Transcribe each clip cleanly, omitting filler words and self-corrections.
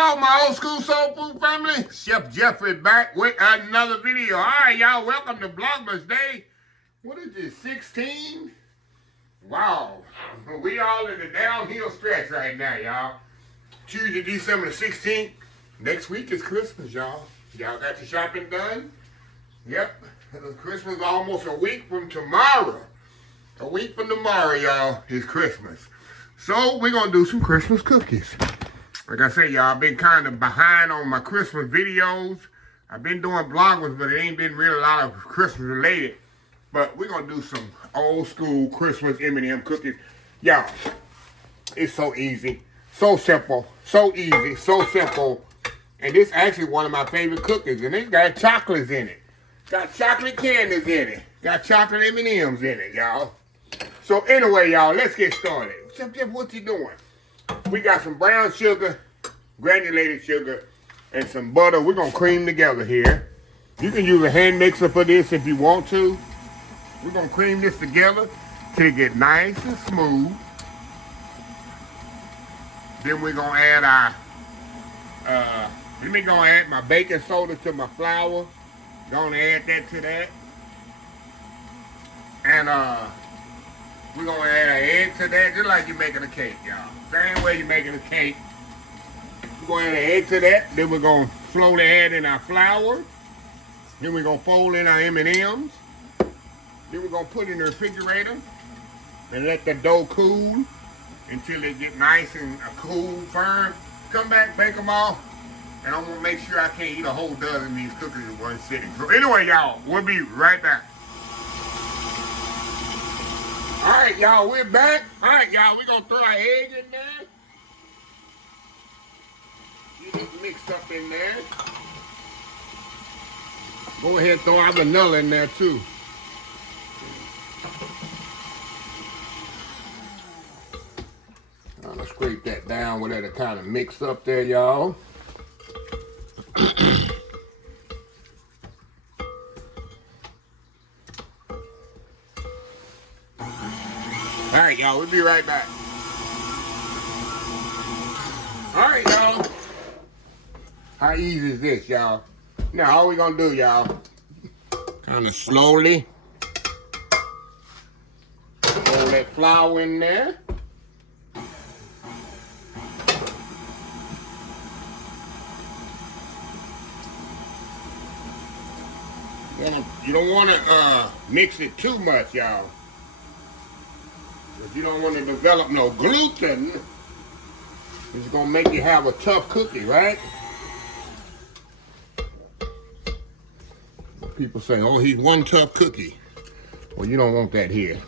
Hello, my old school soul food family. Chef Jeffrey back with another video. All right, y'all, welcome to VlogMas Day. What is this, 16? Wow. We all in the downhill stretch right now, y'all. Tuesday, December the 16th. Next week is Christmas, y'all. Y'all got your shopping done? Yep. Christmas is almost a week from tomorrow. A week from tomorrow, y'all, is Christmas. So we're going to do some Christmas cookies. Like I said, y'all, I've been kind of behind on my Christmas videos. I've been doing vloggers, but it ain't been really a lot of Christmas related. But we're going to do some old school Christmas M&M cookies. Y'all, it's so easy, so simple, so easy, so simple. And this is actually one of my favorite cookies. And it's got chocolates in it. Got chocolate candies in it. Got chocolate M&Ms in it, y'all. So anyway, y'all, let's get started. Chef, what you doing? We got some brown sugar, granulated sugar, and some butter. We're going to cream together here. You can use a hand mixer for this if you want to. We're going to cream this together till it get nice and smooth. Then we're going to add my baking soda to my flour. Going to add that to that. And we're going to add an egg to that, just like you're making a cake, y'all. Same way you're making a cake. We're going to add an egg to that. Then we're going to slowly add in our flour. Then we're going to fold in our M&Ms. Then we're going to put it in the refrigerator and let the dough cool until it get nice and cool, firm. Come back, bake them all. And I'm going to make sure I can't eat a whole dozen of these cookies in one sitting. So anyway, y'all, we'll be right back. All right, y'all, we're back. All right, y'all, we're going to throw our egg in there. Get it mixed up in there. Go ahead and throw our vanilla in there, too. I'm going to scrape that down with it kind of mix up there, y'all. All right, y'all, we'll be right back. All right, y'all. How easy is this, y'all? Now, all we're going to do, y'all, kind of slowly throw that flour in there. You don't want to mix it too much, y'all. If you don't want to develop no gluten, it's going to make you have a tough cookie, right? People say, oh, he's one tough cookie. Well, you don't want that here.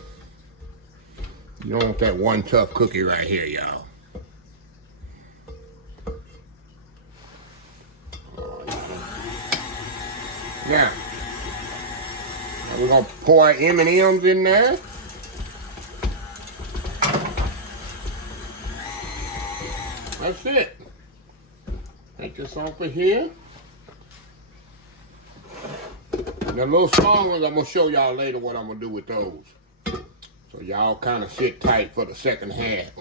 You don't want that one tough cookie right here, y'all. Now, we're going to pour our M&Ms in there. That's it. Take this off of here. The little small ones, I'm going to show y'all later what I'm going to do with those. So y'all kind of sit tight for the second half.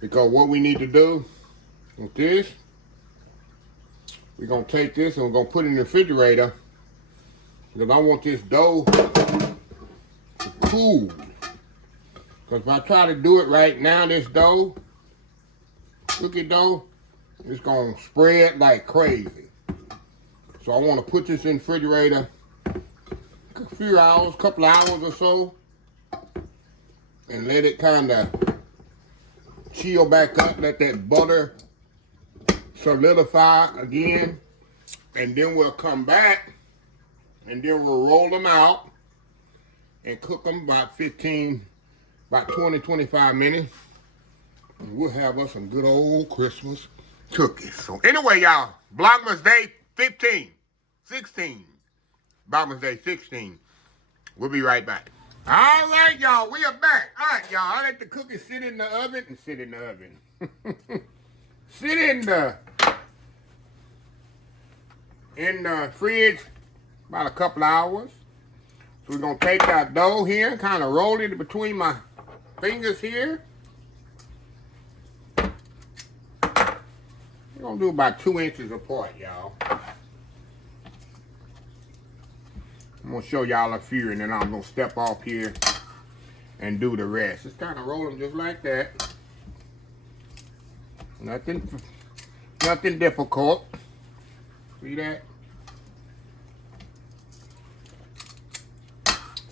Because what we need to do with this, we're going to take this and we're going to put it in the refrigerator. Because I want this dough to cool. Because if I try to do it right now, this dough, cookie dough, it's going to spread like crazy. So I want to put this in the refrigerator a few hours, couple hours or so, and let it kind of chill back up, let that butter solidify again, and then we'll come back and then we'll roll them out and cook them about 20, 25 minutes. And we'll have us some good old Christmas cookies. So anyway, y'all, VlogMas Day 16. VlogMas Day 16. We'll be right back. All right, y'all, we are back. All right, y'all, I let the cookies sit in the oven and sit in the oven. Sit in the fridge about a couple hours. So we're going to take our dough here, kind of roll it between my fingers here. We're gonna do about 2 inches apart, y'all. I'm gonna show y'all a few, and then I'm gonna step off here and do the rest. Just kind of roll them just like that. Nothing difficult. See that?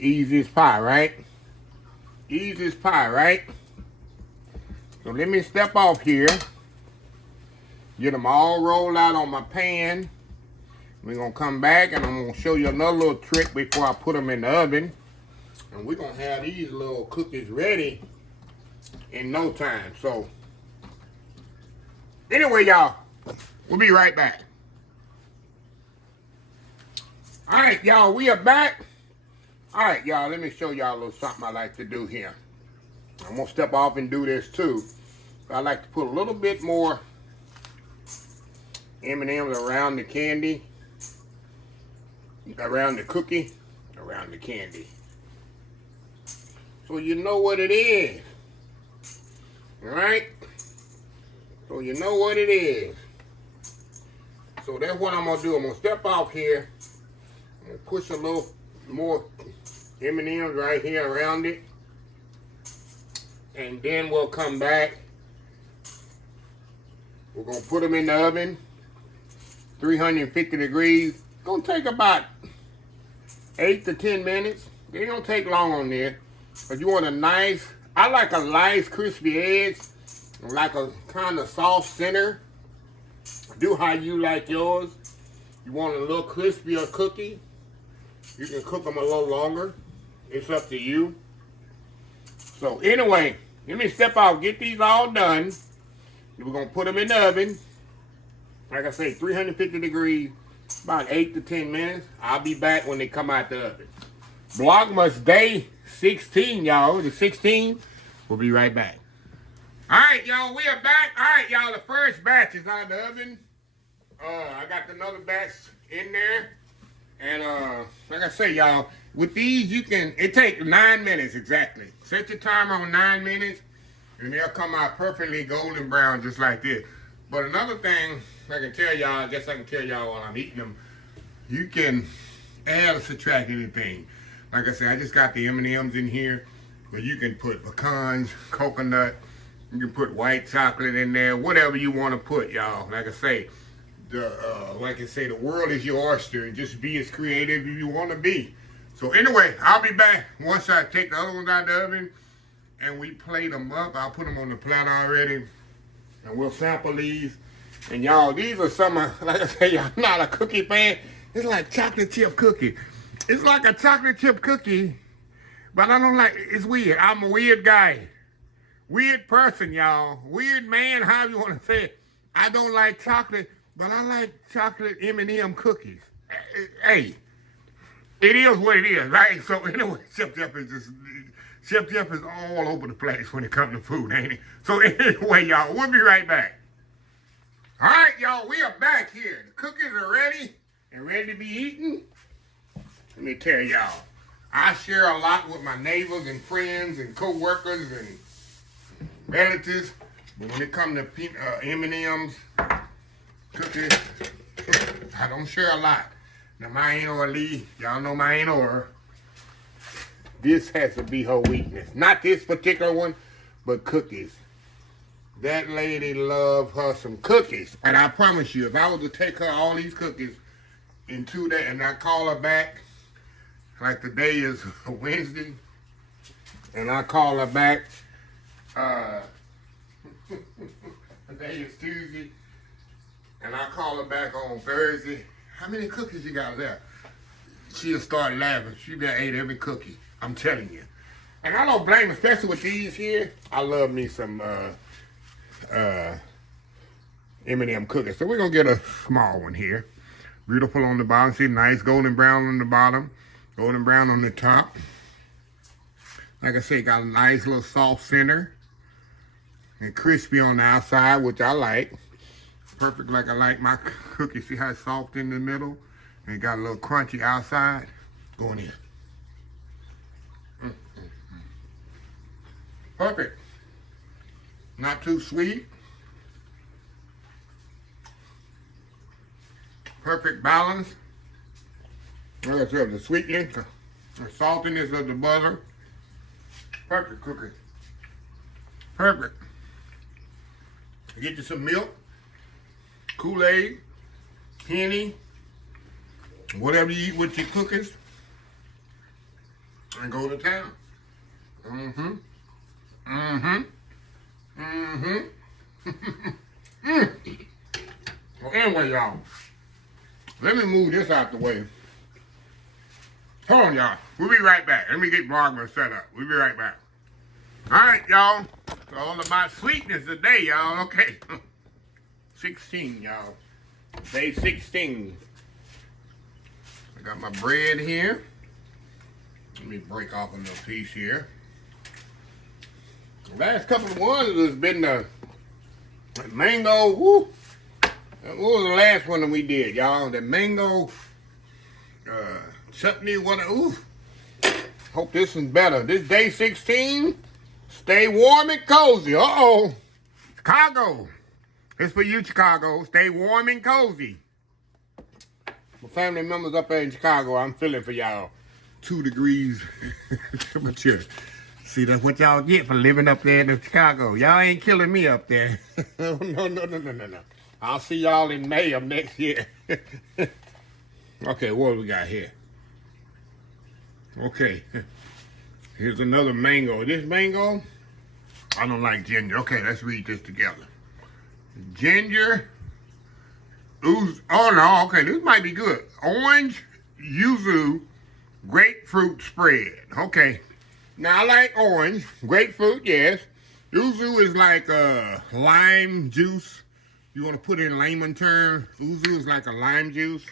Easy as pie, right? Easy as pie, right? So let me step off here. Get them all rolled out on my pan. We're gonna come back and I'm gonna show you another little trick before I put them in the oven. And we're gonna have these little cookies ready in no time. So anyway, y'all, we'll be right back. All right, y'all, we are back. All right, y'all, let me show y'all a little something I like to do here. I'm gonna step off and do this too. I like to put a little bit more M&Ms around the candy, around the cookie, around the candy. So you know what it is. All right? So you know what it is. So that's what I'm gonna do. I'm gonna step off here and push a little more M&Ms right here around it. And then we'll come back. We're gonna put them in the oven, 350 degrees. It's gonna take about 8 to 10 minutes. They don't take long on there. But you want a nice, I like a nice crispy edge, like a kind of soft center. Do how you like yours. You want a little crispier cookie, you can cook them a little longer. It's up to you. So anyway, let me step out, get these all done. We're gonna put them in the oven. Like I say, 350 degrees, about 8 to 10 minutes. I'll be back when they come out the oven. VlogMas day 16, y'all. The 16. We'll be right back. All right, y'all, we are back. All right, y'all, the first batch is out of the oven. I got another batch in there. And like I say, y'all, with these, you can, it takes 9 minutes exactly. Set your timer on 9 minutes, and they'll come out perfectly golden brown just like this. But another thing I can tell y'all, I guess I can tell y'all while I'm eating them, you can add or subtract anything. Like I said, I just got the M&Ms in here, but you can put pecans, coconut, you can put white chocolate in there, whatever you want to put, y'all. Like I say, the world is your oyster, and just be as creative as you want to be. So anyway, I'll be back once I take the other ones out of the oven and we plate them up. I'll put them on the platter already, and we'll sample these. And y'all, these are some, like I say, I'm not a cookie fan. It's like chocolate chip cookie. It's like a chocolate chip cookie, but I don't like, it's weird. I'm a weird guy. Weird person, y'all. Weird man, however you want to say it. I don't like chocolate, but I like chocolate M&M cookies. Hey, it is what it is, right? So anyway, Chef Jeff is all over the place when it comes to food, ain't he? So anyway, y'all, we'll be right back. All right, y'all, we are back here. The cookies are ready and ready to be eaten. Let me tell y'all, I share a lot with my neighbors and friends and co-workers and relatives, but when it comes to M&Ms, cookies, I don't share a lot. Now, my Aunt Orly, y'all know my Aunt Or, this has to be her weakness. Not this particular one, but cookies. That lady loves her some cookies. And I promise you, if I was to take her all these cookies in 2 days, and I call her back, like today is Wednesday, and I call her back, today is Tuesday, and I call her back on Thursday, how many cookies you got there? She'll start laughing. She'll ate every cookie. I'm telling you. And I don't blame her, especially with these here. I love me some M&M cookies. So we're going to get a small one here. Beautiful on the bottom. See, nice golden brown on the bottom. Golden brown on the top. Like I said, got a nice little soft center. And crispy on the outside, which I like. Perfect like I like my cookie. See how it's soft in the middle? And it got a little crunchy outside. Going in. Perfect. Not too sweet. Perfect balance. Like I said, the sweetness, the saltiness of the butter. Perfect cookie. Perfect. Get you some milk, Kool-Aid, Henny, whatever you eat with your cookies, and go to town. Well, anyway, y'all, let me move this out the way. Hold on, y'all. We'll be right back. Let me get VlogMas set up. We'll be right back. All right, y'all. It's all about sweetness today, y'all. Okay. 16, y'all. Day 16. I got my bread here. Let me break off a little piece here. The last couple of ones has been the mango. Woo. What was the last one that we did, y'all? The mango chutney one. Ooh. Hope this one's better. This day 16. Stay warm and cozy. Uh-oh. Chicago. It's for you, Chicago. Stay warm and cozy. My family members up there in Chicago, I'm feeling for y'all. 2 degrees temperature. See, that's what y'all get for living up there in Chicago. Y'all ain't killing me up there. No. I'll see y'all in May of next year. Okay, what do we got here? Okay. Here's another mango. This mango, I don't like ginger. Okay, let's read this together. Ginger, ooze, oh no, okay, this might be good. Orange, yuzu, grapefruit spread. Okay, now I like orange, grapefruit, yes. Yuzu is like lime juice. You want to put it in layman terms, yuzu is like a lime juice,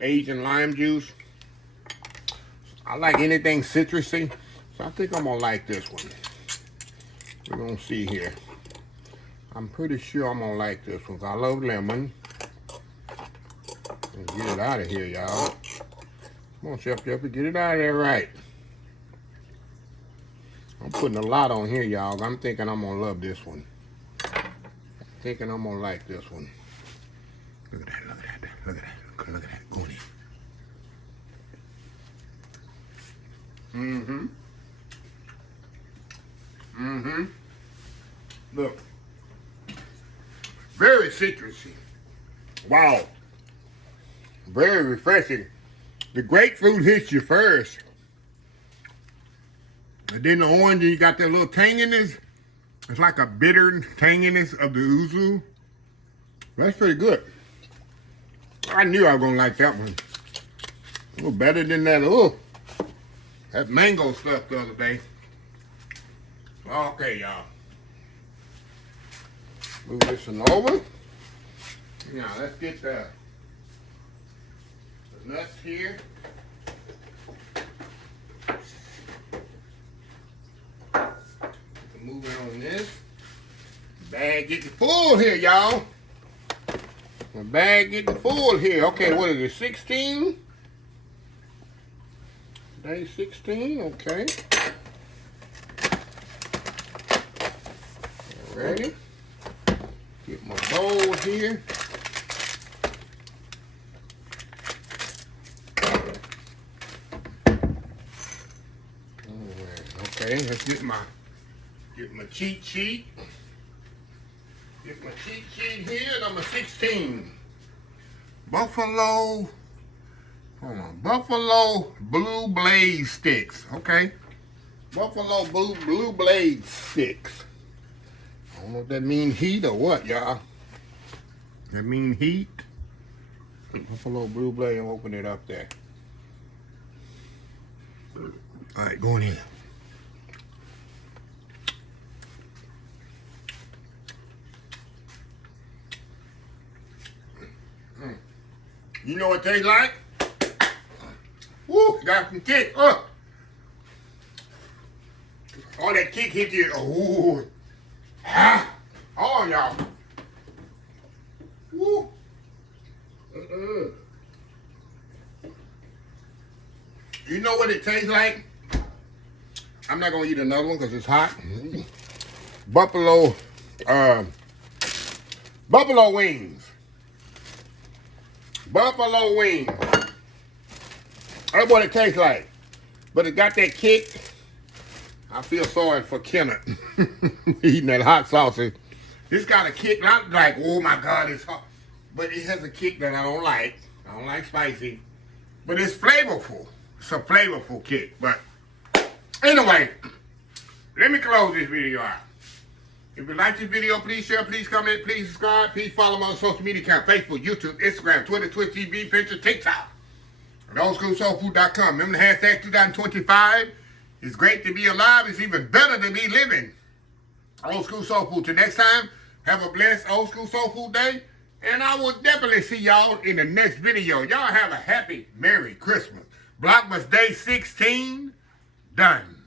Asian lime juice. I like anything citrusy, so I think I'm gonna like this one. We're gonna see here. I'm pretty sure I'm gonna like this one. I love lemon. Let's get it out of here, y'all. Come on, Chef Jeffrey, get it out of there right. I'm putting a lot on here, y'all. I'm thinking I'm gonna love this one. I'm thinking I'm gonna like this one. Look at that, look at that, look at that, look at that. Go in. Look. Very citrusy. Wow. Very refreshing. The grapefruit hits you first. And then the orange, you got that little tanginess. It's like a bitter tanginess of the yuzu. That's pretty good. I knew I was going to like that one. A little better than that. Oh, that mango stuff the other day. Okay, y'all. Move this one over. Now, let's get the nuts here. Move it on this. Bag getting full here, y'all. My bag getting full here. Okay, what is it, 16? Day 16, okay. Ready? Get my bowl here. Okay, let's get my cheat sheet. Get my cheat sheet here, number 16. Buffalo Blue Blaze Sticks, okay? Buffalo Blue Blaze Sticks. I don't know if that means heat or what, y'all. That mean heat? Buffalo Blue Blaze, I'll open it up there. All right, go in here. You know what it tastes like? Woo, got some kick. All that kick hit you. Oh, ha! Hold on, y'all. Woo. You know what it tastes like? I'm not gonna eat another one because it's hot. Buffalo wings. Buffalo wings. That's what it tastes like. But it got that kick. I feel sorry for Kenneth eating that hot sausage. This got a kick, not like, oh my God, it's hot. But it has a kick that I don't like. I don't like spicy. But it's flavorful. It's a flavorful kick. But anyway, let me close this video out. If you like this video, please share, please comment, please subscribe, please follow me on social media account, Facebook, YouTube, Instagram, Twitter, Twitch TV, Pinterest, TikTok, and oldschoolsoulfood.com. Remember the hashtag 2025. It's great to be alive. It's even better to be living. Old School Soul Food. Till next time, have a blessed Old School Soul Food day. And I will definitely see y'all in the next video. Y'all have a happy, Merry Christmas. VlogMas Day 16, done.